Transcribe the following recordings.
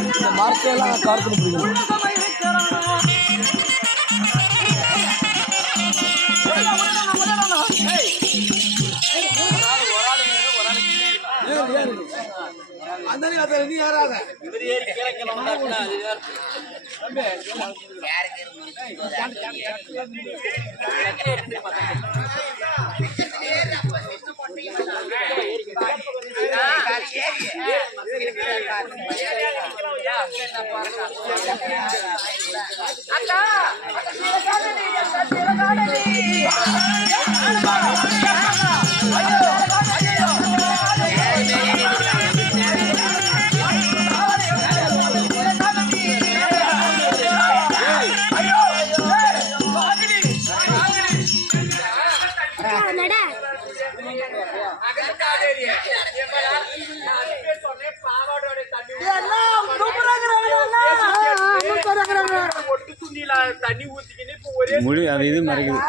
இந்த மரத்தையெல்லாம் கருத்து பிடிக்கணும். அந்த நீ யாராத முடி அது இது மறைக்குது.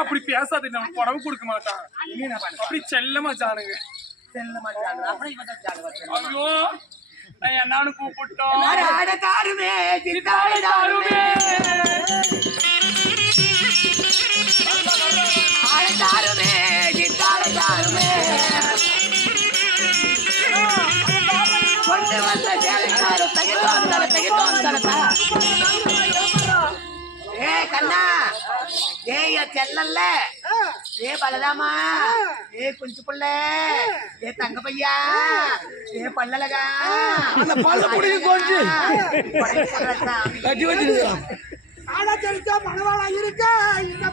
அப்படி பேசாது புடவை கொடுக்க மாட்டான். அப்படி செல்லமா ஜானுங்க. ஐயோ என்னன்னு கூப்பிட்டோம். கண்ணா செல்லல்ல ஏ பலதாமா ஏ குஞ்சு புள்ள ஏ தங்க பையா ஏ பல்லழகா அந்த பல்ல புடிங்க கொஞ்சம் கட்டி வச்சிருக்கான். ஆனா தெரிஞ்சா மனவாளா இருக்க இந்த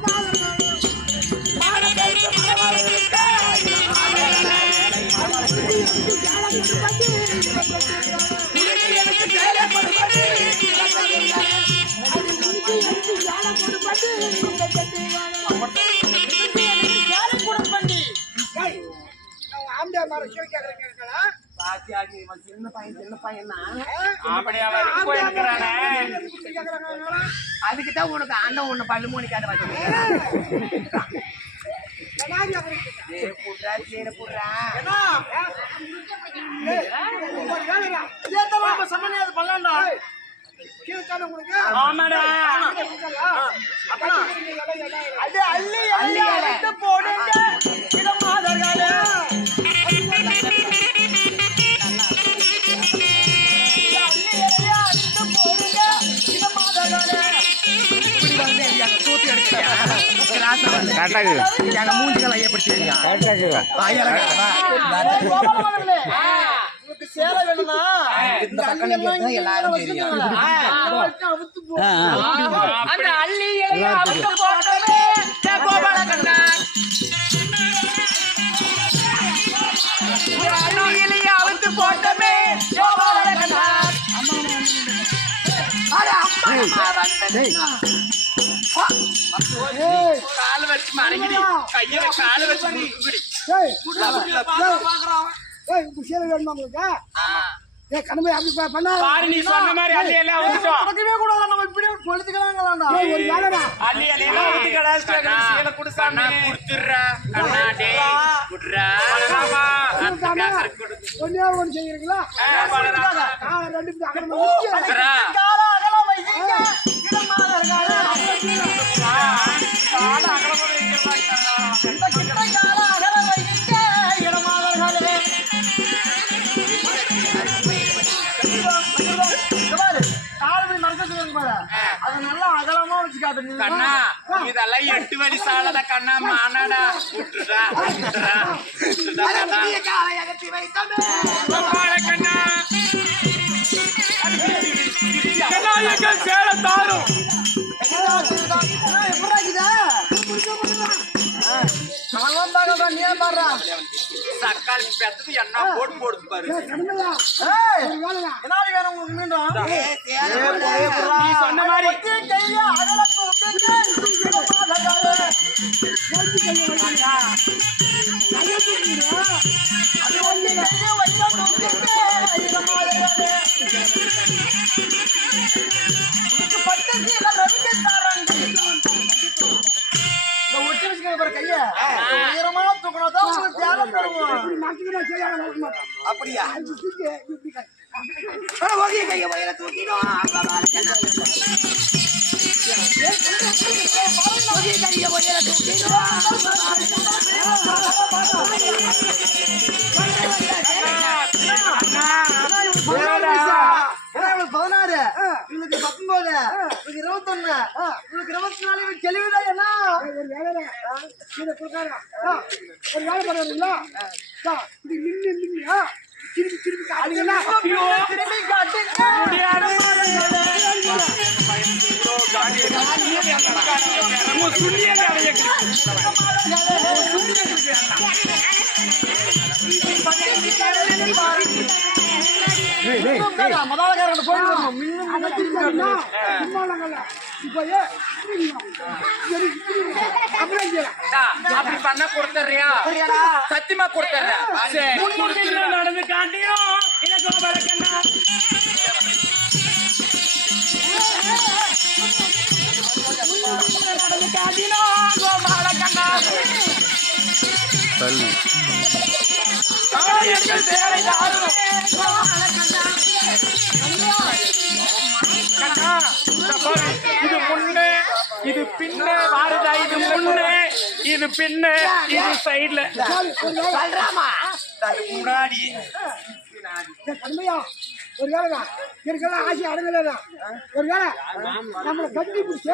சின்ன பையன் அதுக்குதான் உனக்கு அண்ணன் உன்னை பல்லு மோனிக்காத மூஞ்சிகள் ஐயப்படுத்தி சேலை வேணும்னா இந்த பக்கம் நிக்கிறது எல்லாரும் தெரியும். அந்த அள்ளி இலைய அவுத்து போட்டவே கோபால கண்ணா, அள்ளி இலைய அவுத்து போட்டவே கோபால கண்ணா. கால வச்சு மறைகிடி, கையில கால வச்சு முறுக்குடி. பாரு, நீ சொன்ன மாதிரி அள்ளி எல்லாம் அவுத்துட்டோம். அள்ளி எல்லாம் அவுத்துக்கடா, சீலை குடுசாமி. குடுத்துடுறா கண்ணா, டேய் குடுறா. பலராமா, அந்த குடு. ஒண்ணு செய்யறீங்களா? பலராமா. குடுறா. கண்ணா, இதெல்லாம் 8 வழி சாலத கண்ணா, மானடா. குடுறா குடுறா கண்ணா. விநாயகர் சேலை தாரும். சக்காளி பெத்தது என்ன போட்டு போடுது பாரு. நீ சொன்ன மாதிரி அப்படியா? கைய வயிற தூக்கிடும். கைய வயிற தூக்கிடும். பதினாறு, இவனுக்கு 19, இவனுக்கு 21, இவனுக்கு 24. தெளிவுதா என்ன? ஒரு வேலை பண்ணுவீங்களா? திரும்பி திரும்பி காட்டுங்களா? திரும்பி காட்டுங்க. மதாலக்காரன் அப்படி பண்ண கொடுத்துறியா? சத்தியமா கொடுத்துறேன். நடந்து காட்டியும் கோபாலக்கண்ணா. எங்கள் சேலை தாரும். இது முன்னே, இது பின்ன பாருதா. இது முன்னே, இது பின்ன, இது சைட்ல முன்னாடி. ஒரு வேலை எனக்கெல்லாம் ஆசை அடங்கலாம். ஒரு வேலை நம்மளை கட்டி பிடிச்சு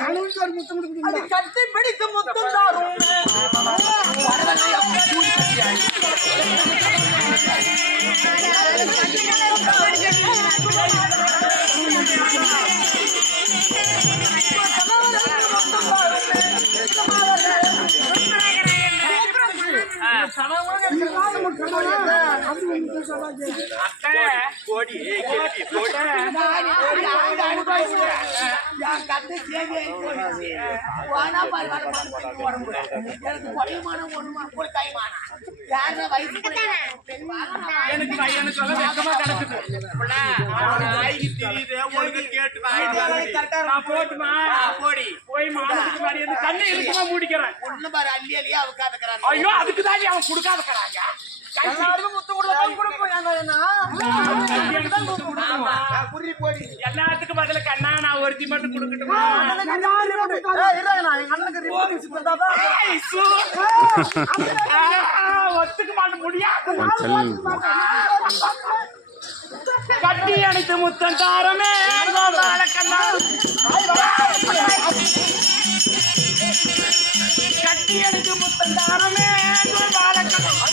கணவனுக்கு ஒரு முத்தம் கொடுக்கணும். கட்டி பிடித்து முத்தம் தாரும். ஐயோ, அதுக்குதான் அவன் கொடுக்காத எல்லாத்துக்கும் பதில கண்ணா நான் ஒருத்தி மட்டும் கொடுக்கட்டுமா? ஒத்துக்க மாட்ட முடியாது. கட்டி அணைத்து முத்தம் தாரமே கண்ணா. கட்டி அணைத்து முத்தம் தாரமே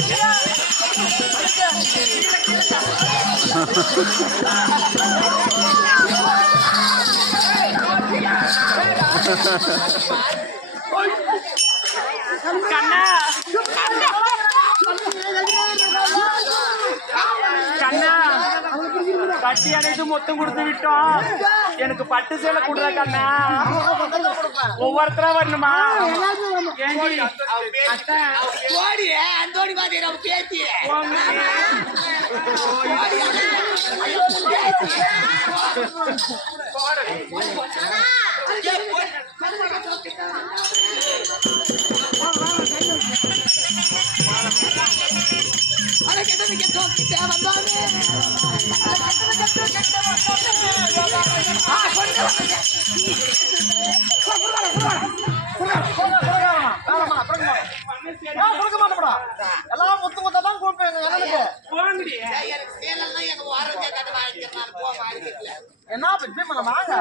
கண்ணா. கண்ணா கண்ணா கட்டி அணைத்து மொத்தம் கொடுத்து விட்டோம். எனக்கு பட்டு சேலை கொடுற கண்ணா. ஒவ்வொருத்தரா வரணுமா? ஏண்டி அத்தை ஓடியே அந்தோடி மாதிரி நம்ம பேத்தி எல்லாம் முத்து முத்தா தான் கூப்பிடுங்க எனக்கு போங்கடி. என்ன பிஜி பண்ண வாங்க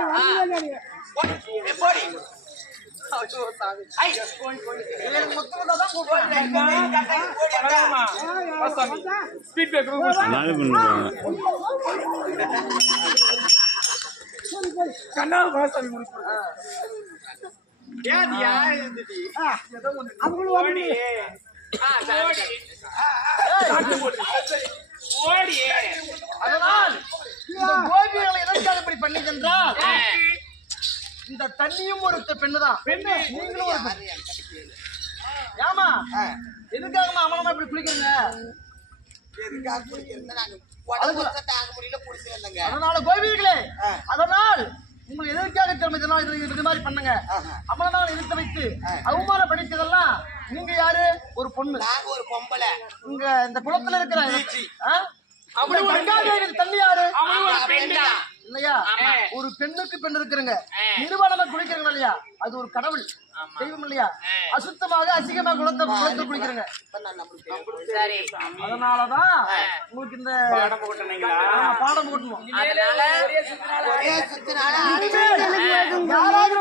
எனக்கு முத்து முத்தா தான் கூப்பிடுங்க பரவாயில்லம்மா. வா சாமி. ஸ்பீட் பிரேக்கர் கொடுத்து. நாளை பண்ணுவாங்க. கண்ணா வா சாமி முடிச்சு. ஏதியா இருந்துடி. அவங்களும் ஓடி. ஓடி. சாக்கு போடு. ஓடி. அதனால் இந்த கோபிகளை எதற்காக இப்படி பண்ணிக்கின்றால் இந்த தண்ணியும் ஒரு பெண்ணுதான் நீங்களும் ஒரு பெண். ஏமா எதுக்காகமா அவனமா இப்படி குளிக்கிறீங்க? அதனால கோபிகளே அதனால் உங்களை எதற்காக தெரிஞ்சதெல்லாம் இது மாதிரி பண்ணுங்க. அம்மனால் எதிர்த்து வைத்து அவமானப்படுத்ததெல்லாம் நீங்க யாரு? ஒரு பொண்ணு. நாங்க ஒரு பொம்பளை இங்க இந்த குளத்துல இருக்கிற அப்படி கங்காதேவி தண்ணி யாரு? இல்லையா? ஒரு பெண்ணுக்கு பெண் இருக்கிறங்க நிறுவனமா குளிக்கிறீங்க இல்லையா? அது ஒரு கடவுள் தெய்வம் இல்லையா? அசுத்தமாக அசிங்கமாக குளத்தை குளிக்கிறீங்க. அதனாலதான் உங்களுக்கு இந்த பாடம் போட்டணும். ஒரே சுத்தினால யாராவது